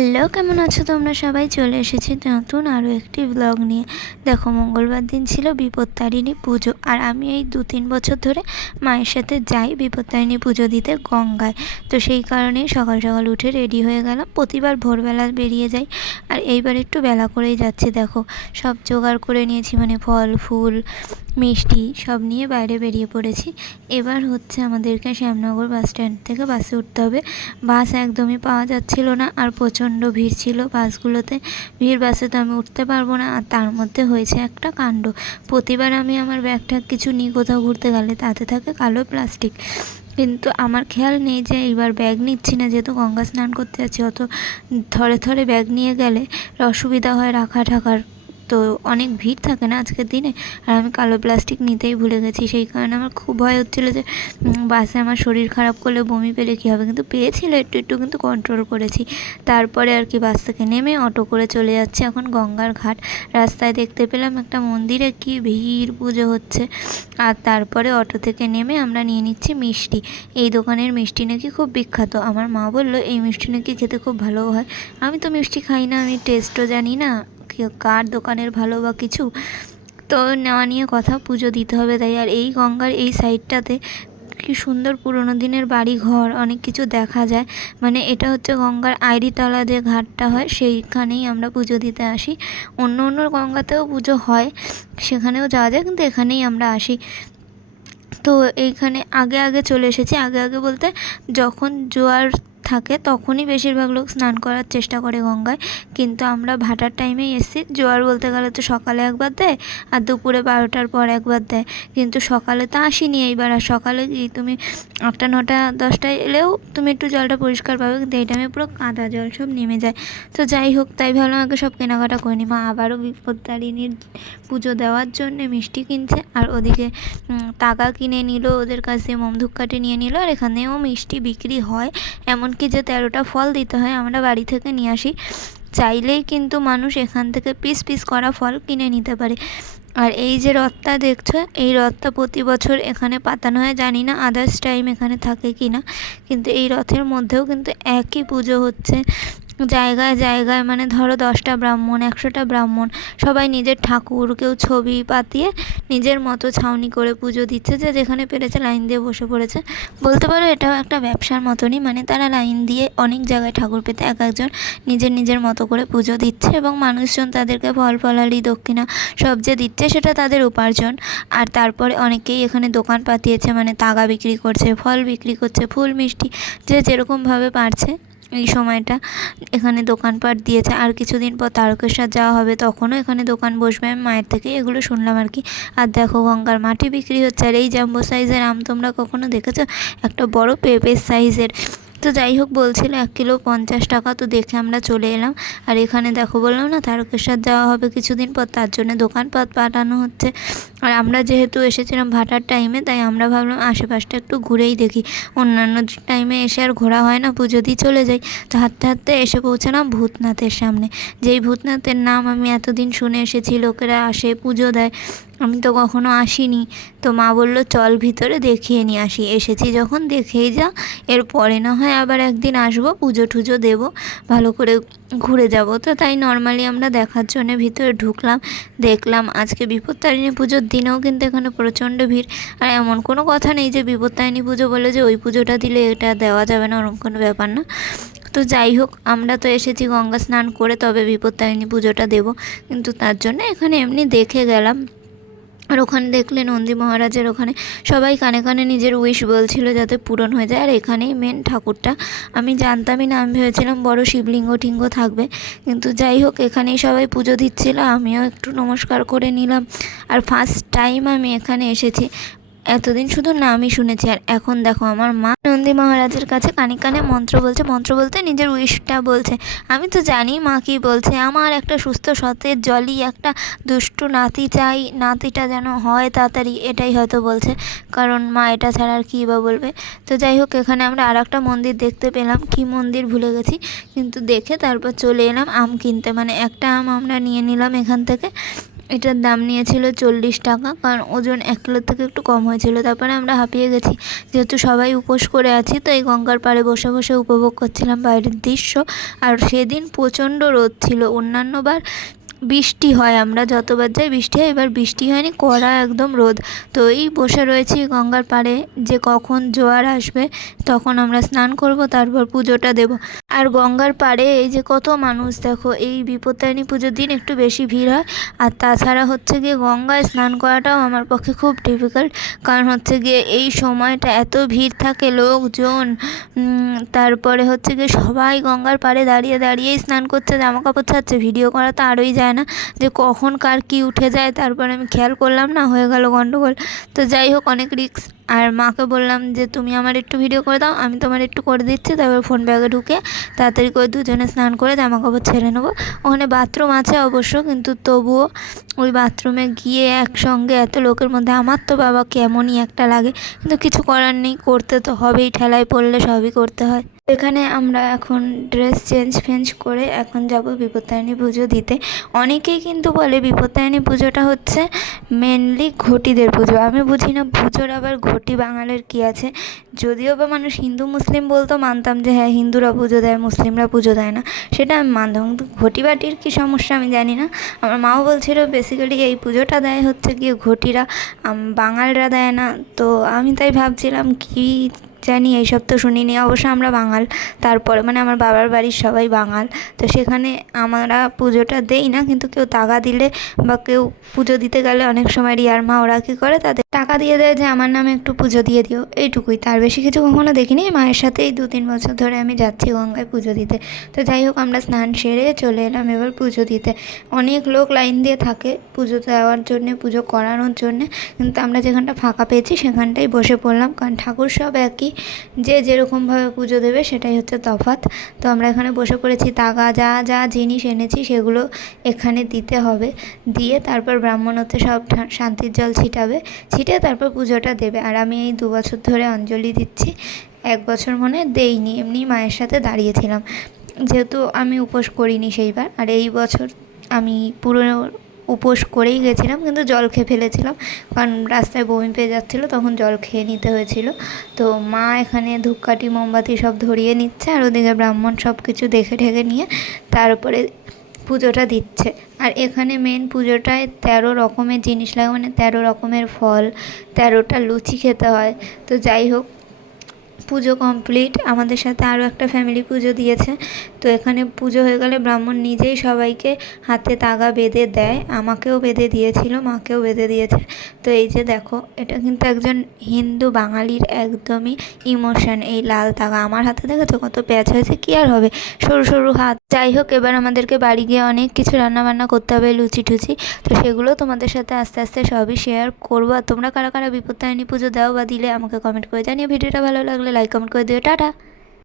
Hello, কেমন আছো তোমরা সবাই? চলে এসেছি নতুন আরও একটি ব্লগ নিয়ে। দেখো, মঙ্গলবার দিন ছিল বিপত্তারিণী পুজো, আর আমি এই 2-3 বছর ধরে মায়ের সাথে যাই বিপত্তারিণী পুজো দিতে গঙ্গায়। তো সেই কারণেই সকাল সকাল উঠে রেডি হয়ে গেলাম। প্রতিবার ভোরবেলা বেরিয়ে যাই, আর এইবার একটু বেলা করেই যাচ্ছি। দেখো, সব জোগাড় করে নিয়েছি, মানে ফল ফুল মিষ্টি সব নিয়ে বাইরে বেরিয়ে পড়েছি। এবার হচ্ছে আমাদেরকে শ্যামনগর বাস স্ট্যান্ড থেকে বাসে উঠতে হবে। বাস একদমই পাওয়া যাচ্ছিল না, আর প্রচণ্ড ভিড় ছিল বাসগুলোতে। ভিড় বাসে তো আমি উঠতে পারবো না, আর তার মধ্যে হয়েছে একটা কাণ্ড। প্রতিবার আমি আমার ব্যাগটা কিছু নিয়ে কোথাও ঘুরতে গেলে তাতে থাকে কালো প্লাস্টিক, কিন্তু আমার খেয়াল নেই যে এইবার ব্যাগ নিচ্ছি না, যেহেতু গঙ্গা স্নান করতে যাচ্ছি। অত থরে থরে ব্যাগ নিয়ে গেলে অসুবিধা হয় রাখা ঠাকার, তো অনেক ভিড় থাকে না আজকের দিনে। আর আমি কালো প্লাস্টিক নিতেই ভুলে গেছি, সেই কারণে আমার খুব ভয় হচ্ছিলো যে বাসে আমার শরীর খারাপ করলে বমি পেলে কী হবে। কিন্তু পেয়েছিল একটু একটু, কিন্তু কন্ট্রোল করেছি। তারপরে আর কি বাস থেকে নেমে অটো করে চলে যাচ্ছে এখন গঙ্গার ঘাট। রাস্তায় দেখতে পেলাম একটা মন্দিরে কি ভিড়, পুজো হচ্ছে। আর তারপরে অটো থেকে নেমে আমরা নিয়ে নিচ্ছি মিষ্টি। এই দোকানের মিষ্টি নাকি খুব বিখ্যাত। আমার মা বললো এই মিষ্টি নাকি খেতে খুব ভালো হয়। আমি তো মিষ্টি খাই না, আমি টেস্টও জানি না কার দোকানের ভালো বা কিছু। তো নেওয়া নিয়ে কথা, পুজো দিতে হবে তাই। আর এই গঙ্গার এই সাইডটাতে কি সুন্দর পুরোনো দিনের বাড়ি ঘর, অনেক কিছু দেখা যায়। মানে এটা হচ্ছে গঙ্গার আইরিতলা যে ঘাটটা হয়, সেইখানেই আমরা পুজো দিতে আসি। অন্য অন্য গঙ্গাতেও পুজো হয়, সেখানেও যাওয়া যায়, কিন্তু এখানেই আমরা আসি। তো এইখানে আগে আগে চলে এসেছি। আগে আগে বলতে যখন জোয়ার থাকে তখনই বেশিরভাগ লোক স্নান করার চেষ্টা করে গঙ্গায়, কিন্তু আমরা ভাটার টাইমেই এসেছি। জোয়ার বলতে গেলে তো সকালে একবার দেয়, আর দুপুরে 12টার পর একবার দেয়, কিন্তু সকালে তো আসিনি এইবার। আর সকালে কি তুমি 8টা 9টা 10টায় এলেও তুমি একটু জলটা পরিষ্কার পাবে, কিন্তু এই টাইমে পুরো কাদা জল সব নেমে যায়। তো যাই হোক, তাই ভাবলাম আগে সব কেনাকাটা করে নি। মা আবারও বিপত্তারিণীর পুজো দেওয়ার জন্যে মিষ্টি কিনছে, আর ওদিকে টাকা কিনে নিল ওদের কাছে, মোম ধূপকাঠি নিয়ে নিল। আর এখানেও মিষ্টি বিক্রি হয়, এমনকি যে 13টা ফল দিতে হয় আমরা বাড়ি থেকে নিয়ে আসি। চাইলেই কিন্তু মানুষ এখান থেকে পিস পিস করা ফল কিনে নিতে পারে। আর এই যে রথটা দেখছো, এই রথটা প্রতি বছর এখানে পাতানো হয়। জানি না আদার্স টাইম এখানে থাকে কি না, কিন্তু এই রথের মধ্যেও কিন্তু একই পুজো হচ্ছে জায়গায় জায়গায়। মানে ধরো 10টা ব্রাহ্মণ, 100টা ব্রাহ্মণ, সবাই নিজের ঠাকুর, কেউ ছবি পাতিয়ে নিজের মতো ছাউনি করে পুজো দিচ্ছে। যে যেখানে পেরেছে লাইন দিয়ে বসে পড়েছে। বলতে পারো এটাও একটা ব্যবসার মতনই, মানে তারা লাইন দিয়ে অনেক জায়গায় ঠাকুর পেতে এক একজন নিজের নিজের মতো করে পুজো দিচ্ছে, এবং মানুষজন তাদেরকে ফল ফলালি দক্ষিণা সব যে দিচ্ছে সেটা তাদের উপার্জন। আর তারপরে অনেকেই এখানে দোকান পাতিয়েছে, মানে তাগা বিক্রি করছে, ফল বিক্রি করছে, ফুল মিষ্টি, যে যেরকমভাবে পারছে এই সময়টা এখানে দোকানপাট দিয়েছে। আর কিছুদিন পর তারকেশ্বর যাওয়া হবে, তখনও এখানে দোকান বসবে, আমি মায়ের থেকে এগুলো শুনলাম আর কি। আর দেখো, গঙ্গার মাটি বিক্রি হচ্ছে। আর এই জাম্বো সাইজের আম তোমরা কখনো দেখেছো? একটা বড় পেঁপের সাইজের। তো যাই হোক, বলছিল 1 কিলো 50 টাকা। তো দেখে আমরা চলে এলাম। আর এখানে দেখো, বললাম না তারকেশ্বর যাওয়া হবে কিছুদিন পর, তার জন্য দোকানপাট পাঠানো হচ্ছে। আর আমরা যেহেতু এসেছিলাম ভাটার টাইমে, তাই আমরা ভাবলাম আশেপাশটা একটু ঘুরেই দেখি। অন্যান্য টাইমে এসে আর ঘোরা হয় না, পুজো দিয়ে চলে যাই। তো হাঁটতে হাঁটতে এসে পৌঁছালাম ভূতনাথের সামনে। যেই ভূতনাথের নাম আমি এতদিন শুনে এসেছি, লোকেরা আসে পুজো দেয়, আমি তো কখনো আসিনি। তো মা বললো চল ভিতরে দেখিয়ে নিয়ে আসি। এসেছি যখন দেখেই যা, এর পরে না হয় আবার একদিন আসবো, পুজো টুজো দেবো, ভালো করে ঘুরে যাব। তো তাই নর্মালি আমরা দেখার জন্য ভিতরে ঢুকলাম। দেখলাম আজকে বিপত্তারিণী পুজোর দিনেও কিন্তু এখানে প্রচণ্ড ভিড়। আর এমন কোনো কথা নেই যে বিপত্তারিণী পুজো বলে যে ওই পুজোটা দিলে এটা দেওয়া যাবে না, ওরকম কোনো ব্যাপার না। তো যাই হোক, আমরা তো এসেছি গঙ্গা স্নান করে তবে বিপত্তারিণী পুজোটা দেবো, কিন্তু তার জন্য এখানে এমনি দেখে গেলাম। আর ওখানে দেখলে নন্দী মহারাজের ওখানে সবাই কানে কানে নিজের উইশ বলছিল যাতে পূরণ হয়ে যায়। আর এখানেই মেন ঠাকুরটা, আমি জানতামই না, আমি ভেবেছিলাম বড় শিবলিঙ্গ টিঙ্গ থাকবে, কিন্তু যাই হোক এখানেই সবাই পুজো দিচ্ছিল, আমিও একটু নমস্কার করে নিলাম। আর ফার্স্ট টাইম আমি এখানে এসেছি, এতদিন শুধু নামই শুনেছি। আর এখন দেখো আমার মা নন্দী মহারাজের কাছে কানে কানে মন্ত্র বলছে, মন্ত্র বলতে নিজের উইশটা বলছে। আমি তো জানি মা কী বলছে, আমার একটা সুস্থ সতেজ জলি একটা দুষ্টু নাতি চাই, নাতিটা যেন হয় তাড়াতাড়ি, এটাই হয়তো বলছে, কারণ মা এটা ছাড়া আর কী বা বলবে। তো যাই হোক, এখানে আমরা আর একটা মন্দির দেখতে পেলাম, কী মন্দির ভুলে গেছি, কিন্তু দেখে তারপর চলে এলাম আম কিনতে। মানে একটা আম আমরা নিয়ে নিলাম এখান থেকে, এটার দাম নিয়েছিল 40 টাকা, কারণ ওজন 1 কিলোর থেকে একটু কম হয়েছিল। তারপরে আমরা হাঁপিয়ে গেছি, যেহেতু সবাই উপোস করে আছি, তো এই গঙ্গার পাড়ে বসে বসে উপভোগ করছিলাম বাইরের দৃশ্য। আর সেদিন প্রচণ্ড রোদ ছিল। অন্যান্যবার বৃষ্টি হয়, আমরা যতবার যাই বৃষ্টি হয়, এবার বৃষ্টি হয়নি, কড়া একদম রোদ। তো এই বসে রয়েছি গঙ্গার পাড়ে, যে কখন জোয়ার আসবে তখন আমরা স্নান করব, তারপর পুজোটা দেব। আর গঙ্গার পাড়ে এই যে কত মানুষ, দেখো এই বিপত্তারিণী পুজোর দিন একটু বেশি ভিড় হয়। আর তাছাড়া হচ্ছে গিয়ে গঙ্গায় স্নান করাটাও আমার পক্ষে খুব ডিফিকাল্ট, কারণ হচ্ছে গিয়ে এই সময়টা এত ভিড় থাকে, লোকজন, তারপরে হচ্ছে গিয়ে সবাই গঙ্গার পাড়ে দাঁড়িয়ে দাঁড়িয়েই স্নান করছে, জামা কাপড় ছাড়ছে, ভিডিও করা তো আরোই যায় না, যে কখন কার কী উঠে যায়। তারপরে আমি খেয়াল করলাম না, হয়ে গেল গন্ডগোল। তো যাই হোক, অনেক রিস্ক। আর মাকে বললাম যে তুমি আমার একটু ভিডিও করে দাও, আমি তোমার একটু করে দিচ্ছি, তারপর ফোন ব্যাগে ঢুকে তাড়াতাড়ি করে দুজনে স্নান করে জামা কাপড় ছেড়ে নেবো। ওখানে বাথরুম আছে অবশ্য, কিন্তু তবুও ওই বাথরুমে গিয়ে একসঙ্গে এত লোকের মধ্যে আমার তো বাবা কেমনই একটা লাগে, কিন্তু কিছু করার নেই, করতে তো হবেই, ঠেলায় পড়লে সবই করতে হয়। এখানে আমরা এখন ড্রেস চেঞ্জ করে এখন যাব বিপত্তারিণী পুজো দিতে। অনেকেই কিন্তু বলে বিপত্তারিণী পুজোটা হচ্ছে মেনলি ঘটিদের পুজো। আমি বুঝি না পুজোর আবার ঘটি বাঙালির কী আছে। যদিও বা মানুষ হিন্দু মুসলিম বলতো, মানতাম যে হ্যাঁ হিন্দুরা পুজো দেয়, মুসলিমরা পুজো দেয় না, সেটা আমি মানতাম, কিন্তু ঘটি বাটির কী সমস্যা আমি জানি না। আমার মাও বলছিল বেসিক্যালি এই পুজোটা দেয় হচ্ছে গিয়ে ঘটিরা, বাঙালরা দেয় না। তো আমি তাই ভাবছিলাম কি জানি, এইসব তো শুনিনি। অবশ্য আমরা বাঙাল, তারপরে মানে আমার বাবার বাড়ির সবাই বাঙাল, তো সেখানে আমরা পুজোটা দেই না, কিন্তু কেউ টাকা দিলে বা কেউ পুজো দিতে গেলে অনেক সময় রিয়ার মা ওরা কী করে, তাদের টাকা দিয়ে দেয় যে আমার নামে একটু পুজো দিয়ে দিও, এইটুকুই, তার বেশি কিছু কখনো দেখিনি। মায়ের সাথে এই 2-3 বছর ধরে আমি যাচ্ছি গঙ্গায় পুজো দিতে। তো যাই হোক, আমরা স্নান সেরে চলে এলাম এবার পুজো দিতে। অনেক লোক লাইন দিয়ে থাকে পুজো দেওয়ার জন্যে, পুজো করানোর জন্যে, কিন্তু আমরা যেখানটা ফাঁকা পেয়েছি সেখানটাই বসে পড়লাম, কারণ ঠাকুর সব একই, যে যেরকমভাবে পুজো দেবে সেটাই হচ্ছে তফাৎ। তো আমরা এখানে বসে পড়েছি, তাগা যা যা জিনিস এনেছি সেগুলো এখানে দিতে হবে, দিয়ে তারপর ব্রাহ্মণতে সব শান্তির জল ছিটিয়ে তারপর পুজোটা দেবে। আর আমি এই 2 বছর ধরে অঞ্জলি দিচ্ছি, 1 বছর মনে দেইনি, এমনি মায়ের সাথে দাঁড়িয়েছিলাম, যেহেতু আমি উপোস করিনি সেইবার। আর এই বছর আমি পুরো উপোস করেই গেছিলাম, কিন্তু জল খেয়ে ফেলেছিলাম, কারণ রাস্তায় বমি পেয়ে যাচ্ছিলো, তখন জল খেয়ে নিতে হয়েছিল। তো মা এখানে ধূপকাঠি মোমবাতি সব ধরিয়ে নিচ্ছে, আর ওদিকে ব্রাহ্মণ সব কিছু দেখে ঠেকে নিয়ে তারপরে পুজোটা দিচ্ছে। আর এখানে মেন পুজোটায় 13 রকমের জিনিস লাগে, মানে 13 রকমের ফল, 13টা লুচি খেতে হয়। তো যাই হোক, পুজো কমপ্লিট। আমাদের সাথে আরও একটা ফ্যামিলি পুজো দিয়েছে। তো এখানে পুজো হয়ে গেলে ব্রাহ্মণ নিজেই সবাইকে হাতে তাগা বেঁধে দেয়, আমাকেও বেঁধে দিয়েছিল, মাকেও বেঁধে দিয়েছে। তো এই যে দেখো, এটা কিন্তু একজন হিন্দু বাঙালির একদমই ইমোশন, এই লাল তাগা। আমার হাতে দেখেছো কত প্যাচ হয়েছে, কী আর হবে, সরু সরু হাত। যাই হোক, এবার আমাদেরকে বাড়ি গিয়ে অনেক কিছু রান্নাবান্না করতে হবে, লুচি টুচি। তো সেগুলো তোমাদের সাথে আস্তে আস্তে সবই শেয়ার করবো। আর তোমরা কারা কারা বিপত্তারিণী পুজো দাও বা দিলে আমাকে কমেন্ট করে জানিয়ে। ভিডিওটা ভালো লাগলে লাইক কমেন্ট করে দিও। টাটা।